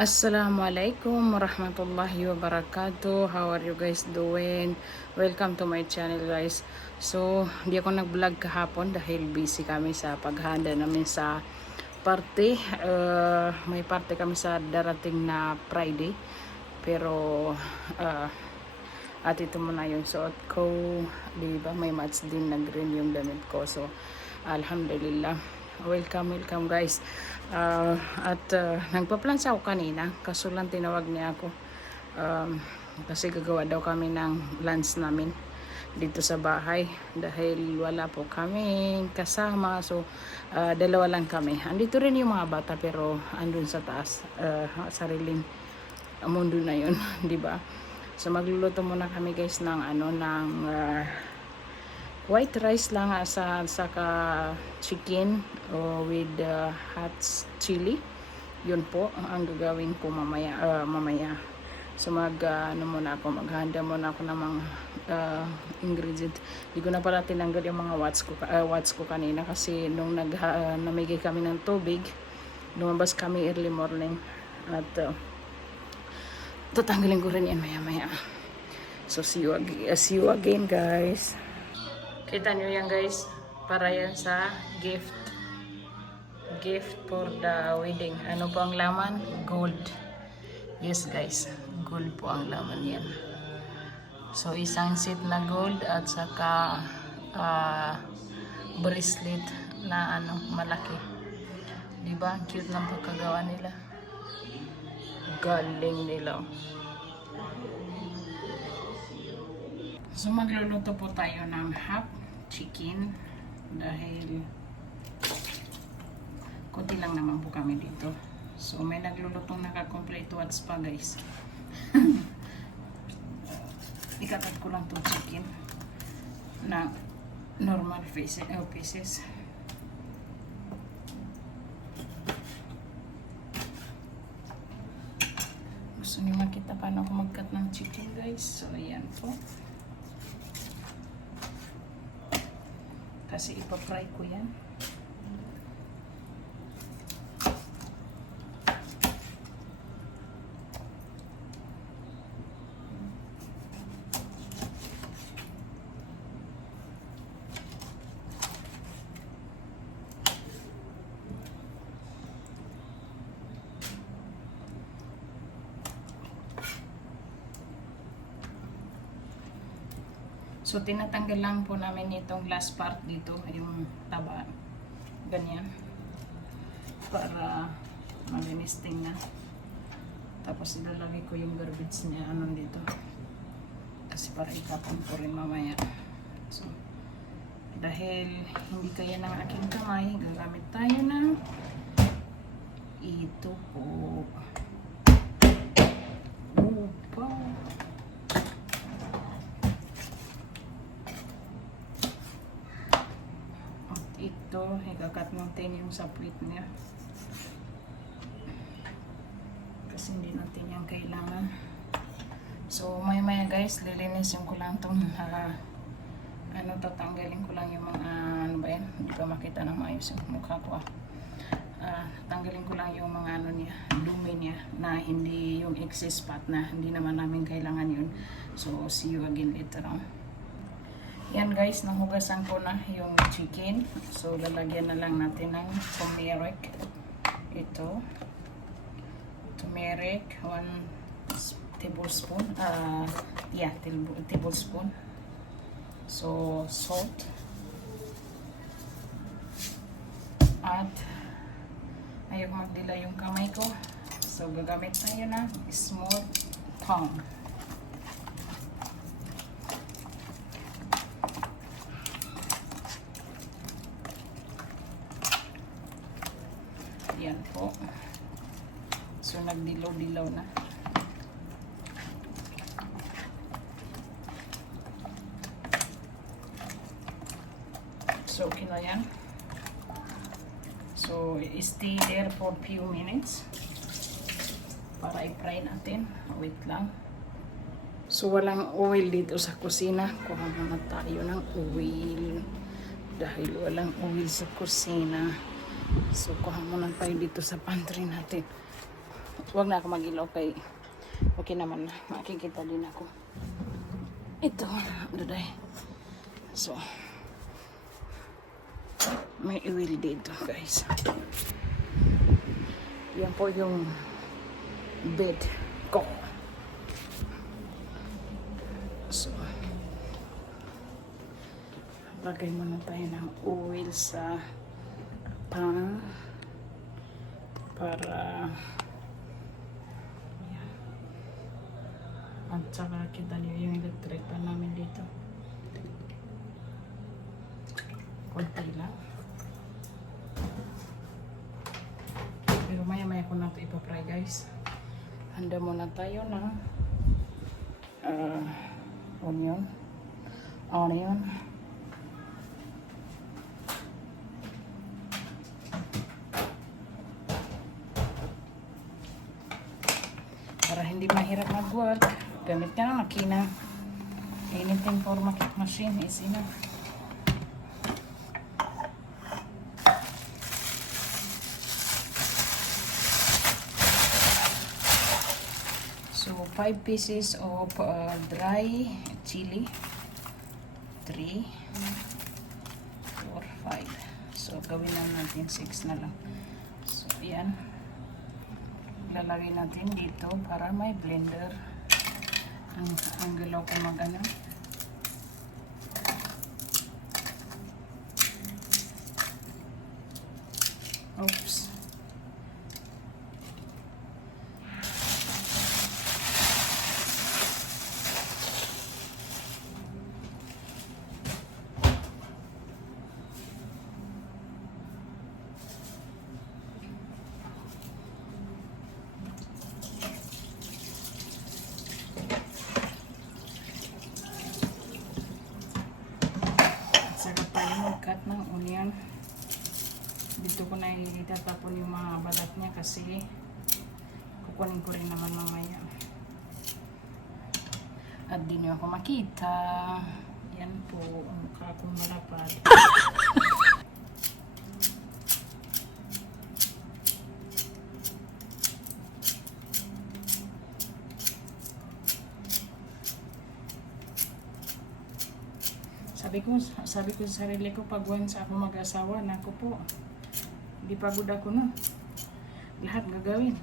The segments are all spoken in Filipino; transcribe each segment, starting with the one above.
Assalamualaikum warahmatullahi wabarakatuh. How are you guys doing? Welcome to my channel guys. So, hindi ako nag-vlog kahapon dahil busy kami sa paghanda namin sa party. Uh, may party kami sa darating na Friday. Pero, uh, at ito muna yung suot ko. Di ba? May match din na green yung damit ko. So, alhamdulillah. Welcome, welcome guys. Uh, at uh, nagpa-plan sa ako kanina. Kaso lang tinawag niya ako. Um, kasi gagawa daw kami ng lunch namin dito sa bahay. Dahil wala po kami kasama. So, uh, dalawa lang kami. Andito rin yung mga bata pero andun sa taas. Uh, sariling mundo na yun. di ba? So, magluluto muna kami guys ng ano, ng... Uh, white rice lang sa saka chicken o with uh, hot chili. Yun po ang gagawin ko mamaya uh, mamaya. So mag uh, ano muna ako maghanda muna ako ng mga uh, ingredient. Hindi ko na pala tinanggal yung mga watts ko uh, watts ko kanina kasi nung nag uh, namigay kami ng tubig lumabas kami early morning at uh, tatanggalin ko rin yan maya maya so see you, ag- uh, see you again guys Kita nyo yan guys. Para yan sa gift. Gift for the wedding. Ano po ang laman? Gold. Yes guys. Gold po ang laman yan. So isang set na gold at saka uh, bracelet na ano malaki. Diba? Cute ng pagkagawa nila. Galing nila. So magluluto po tayo ng half chicken dahil konti lang naman po kami dito. So may naglulutong nakakompleto at spa guys. Ikakat ko lang to chicken na normal pieces. Oh, pieces. Gusto niyo makita paano ako mag-cut ng chicken guys. So ayan po. Kasi ipapry ko yan. So, tinatanggal lang po namin itong last part dito, yung taba. Ganyan. Para malinis tingnan. Tapos, ilalagay ko yung garbage niya, ano dito. Kasi para itapon ko rin mamaya. So, dahil hindi kaya ng aking kamay, gagamit tayo ng ito po. Upa. At ito, ikakat natin yung sapwit niya. Kasi hindi natin yan kailangan. So, maya maya guys, lilinisin ko lang itong uh, ano, tatanggalin ko lang yung mga, ano ba yan, hindi pa makita ng maayos yung mukha ko ah. Ah, tanggalin ko lang yung mga ano niya, dumi niya na hindi yung excess fat na hindi naman namin kailangan yun. So, see you again later on. Yan guys, nahugasan ko na yung chicken. So, lalagyan na lang natin ng turmeric. Ito. Turmeric. One tablespoon. Uh, yeah, tablespoon. So, salt. At, ayaw magdila yung kamay ko. So, gagamit tayo ng small tongue. Yan po. So, nagdilaw-dilaw na. So, okay na yan. So, stay there for few minutes. Para i-fry natin. Wait lang. So, walang oil dito sa kusina. Kuha muna tayo ng oil. Dahil walang oil sa kusina. So, kuha muna tayo dito sa pantry natin. wag na ako mag-ilaw kay okay naman na. Makikita din ako. Ito, duday. So, may iwil dito, guys. Yan po yung bed ko. So, lagay muna tayo ng oil sa pan para yan. at saka kita niyo yung electric pan namin dito. Konti lang. Pero maya maya ko na ito ipapry guys. Handa muna tayo ng uh, onion. Onion para hindi mag-work gamit ka ng makina. Anything for machine is enough. So 5 pieces of uh, dry chili. 3 4 5 so gawin na natin 6 na lang. So yan ilalagay natin dito para may blender. Ang, ang galaw ko magana oops At saka tayo mag-cut ng onion. Dito ko na itatapon yung mga balat niya kasi kukunin ko rin naman mamaya. At di niyo ako makita. Yan po, ang mukha kong malapad. Sabi ko, sabi ko sa sarili ko, pag once ako mag-asawa, nako po, hindi pagod ako nun. Lahat gagawin.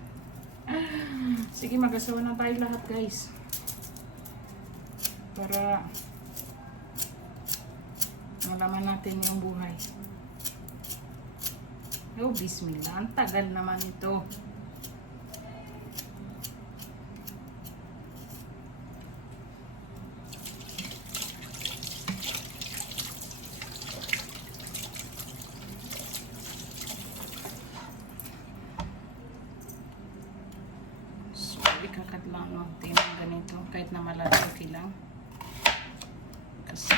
Sige, mag-asawa na tayo lahat, guys. Para malaman natin yung buhay. Oh, bismillah. Ang tagal naman ito. So, ikakat lang ng ganito. Kahit na malaki, lang. Kasi,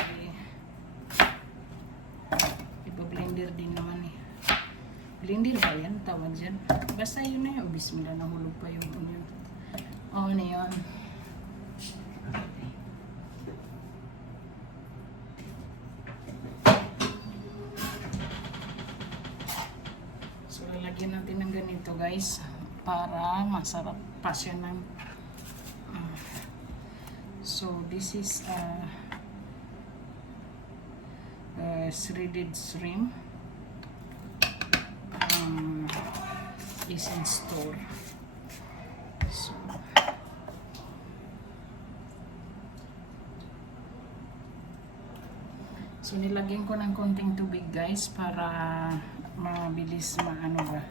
iba-blender din naman eh. Blender ba yan? Tawag dyan. Basta yun na yun. Bismillah, nahulog pa yung onion. Onion. So, lalagyan natin ng ganito guys para masarap pa siya ng ah. so this is uh, uh, shredded shrimp um, is in store so So nilagyan ko ng konting tubig guys para mabilis maano ba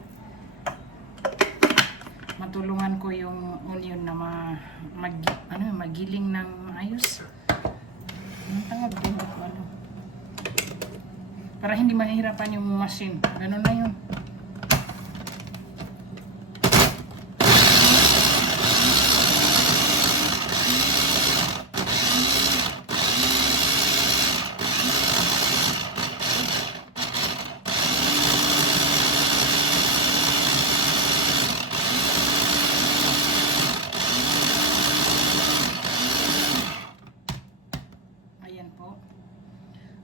matulungan ko yung onion na ma, mag, ano, magiling ng maayos. Anong tawag? Para hindi mahirapan yung machine. Ganun na yun. Ayan po.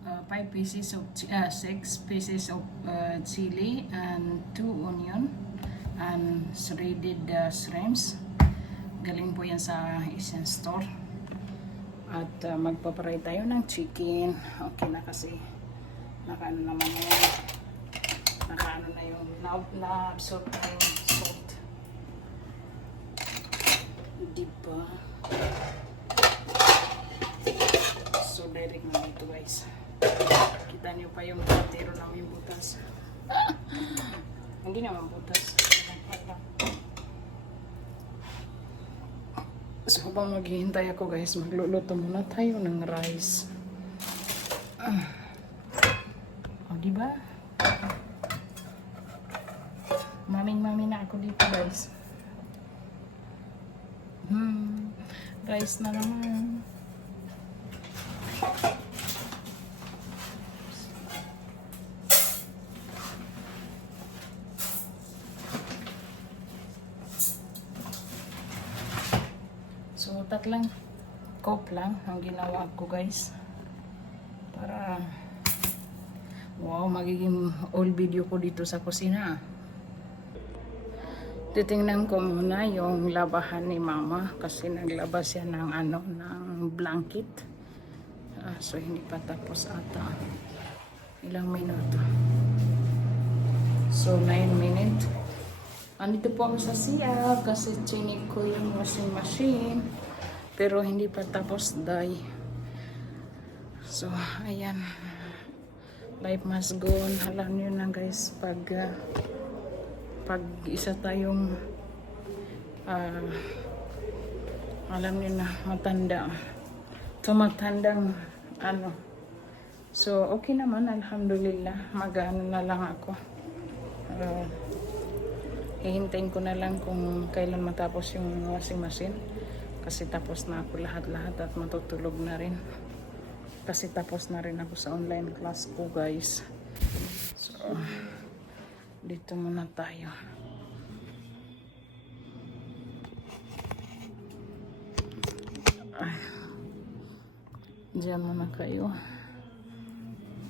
Uh, five pieces of, uh, six pieces of uh, chili and two onion. and shredded uh, shrimps. Galing po yan sa Asian store. At uh, magpaparay tayo ng chicken. Okay na kasi nakaano naman na yun. Nakaano na yung na- na-absorb na yung salt. Diba? So, direct na dito guys. Kita niyo pa yung patero namin butas. Hindi naman butas. So, habang maghihintay ako guys, magluluto muna tayo ng rice. Ah. O, diba? Maming-mami na ako dito guys. Hmm, rice na naman. So, tatlang cup lang ang ginawa ko guys. Para, wow, magiging all video ko dito sa kusina. Titingnan ko muna yung labahan ni mama kasi naglaba siya ng ano, ng blanket. Ah, so, hindi pa tapos ata. Ilang minuto. So, 9 minutes. Andito po ako sa siya kasi chinik ko yung washing machine. Pero hindi pa tapos dye. So, ayan. Life must go on. Alam nyo na guys, pag ah, pag isa tayong ah, alam nyo na, matanda. Tumatandang ano. So, okay naman. Alhamdulillah. Mag-ano na lang ako. Ah, hihintayin ko na lang kung kailan matapos yung washing machine kasi tapos na ako lahat-lahat at matutulog na rin. Kasi tapos na rin ako sa online class ko guys. So dito muna tayo. Ay. Diyan muna kayo.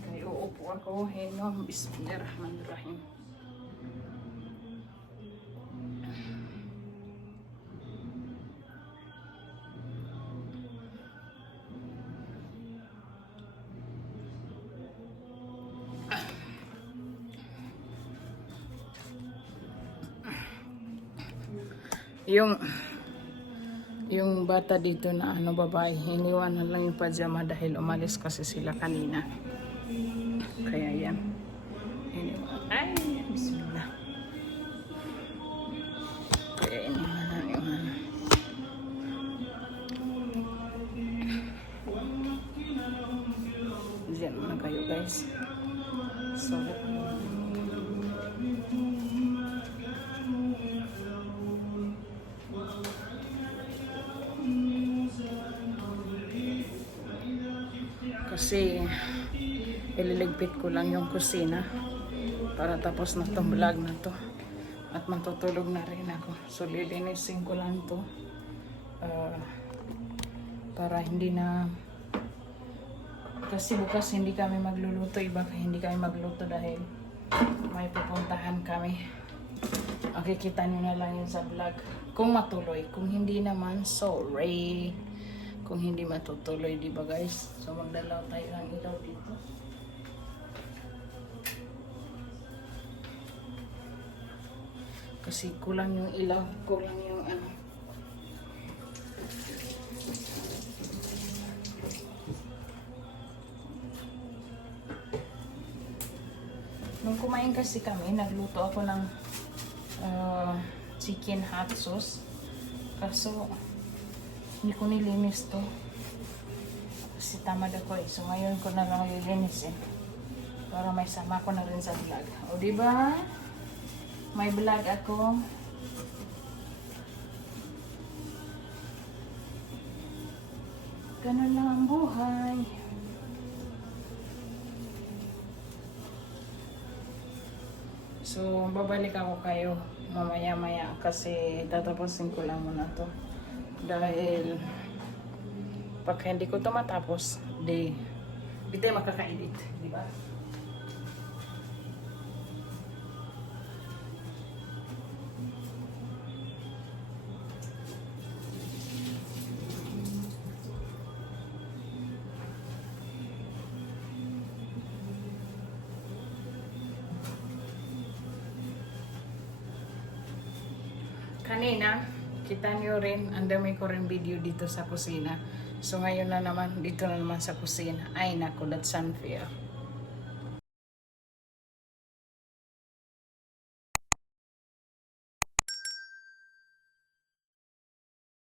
Kayo upo ako. Hino bismillahirrahmanirrahim yung yung bata dito na ano babae iniwan na lang yung pajama dahil umalis kasi sila kanina. Kaya yan. Iniwan ay bismillah. Kaya iniwan na yung ano Diyan muna kayo guys. So kasi ililigpit ko lang yung kusina para tapos na tong vlog na to. At matutulog na rin ako. So lilinisin ko lang to ah, para hindi na kasi bukas hindi kami magluluto iba hindi kami magluto dahil may pupuntahan kami. Makikita nyo na lang yun sa vlog. Kung matuloy kung hindi naman sorry kung hindi matutuloy, di ba guys? So magdalaw tayo ng ilaw dito. Kasi kulang yung ilaw, kulang yung ano. Nung kumain kasi kami, nagluto ako ng ah, chicken hot sauce. Kaso, hindi ko nilinis to. Kasi tamad ako eh. So ngayon ko na lang lilinis eh. Para may sama ko na rin sa vlog. O di ba? May vlog ako. Ganun lang ang buhay. So, babalik ako kayo mamaya-maya kasi tatapusin ko lang muna to. Dahil pag hindi ko ito matapos, di, di tayo makakainit. Di ba? kanina kita nyo rin, ang dami ko rin video dito sa kusina. So ngayon na naman, dito na naman sa kusina. Ay naku, that's unfair.